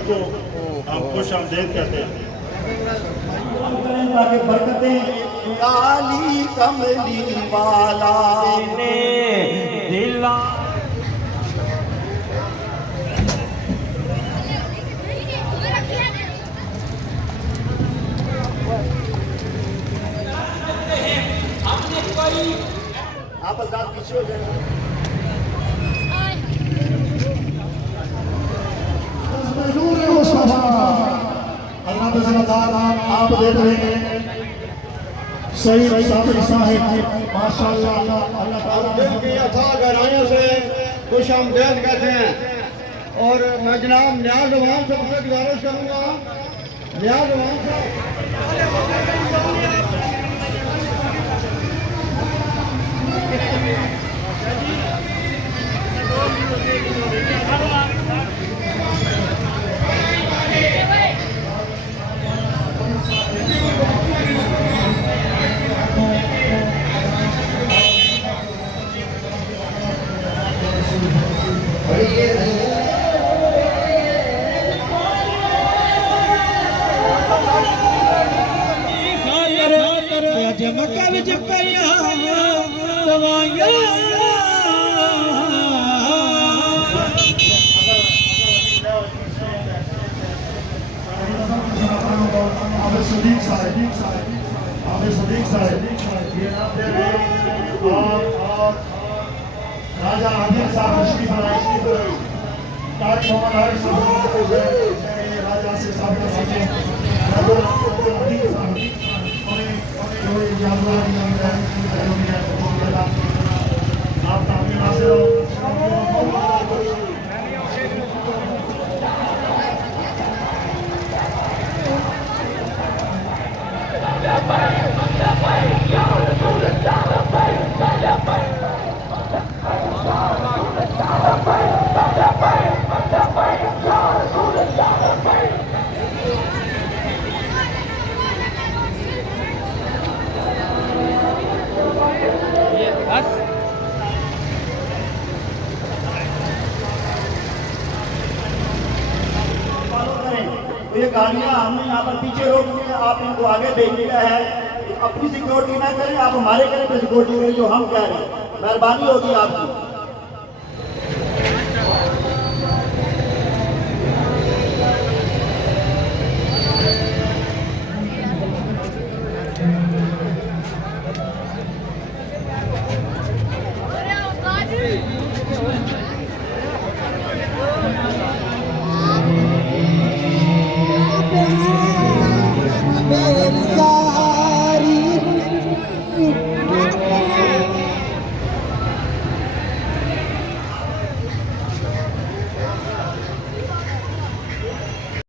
सबको हम खुश आमदेद कहते हैं। ताकि बरकतें लाली कमली वाला ने दिला आप पीछे हो जाए। आप देख रहे हैं सईद साबिर साहिब माशाअल्लाह अल्लाह ताला दिल की अथाह गहराइयों से खुश आमदेद कहते हैं। और मैं जनाब न्याज अवाम से गुजारिश करूँगा, न्याज अवाम से मक्का विच पईया दवाइयां सदीक साहब ये नाम दे रहे हैं और राजा आदिल साहब तशरीफ लाए तारिक मोहम्मद आरिफ साहब राजा से साहब का आप तामीर हासिल ये गाड़ियाँ हमने यहाँ पर पीछे रोक दी, आप इनको आगे भेज दिया है। अपनी सिक्योरिटी ना करें, आप हमारे करें सिक्योरिटी जो हम कह रहे हैं। मेहरबानी होगी आपकी।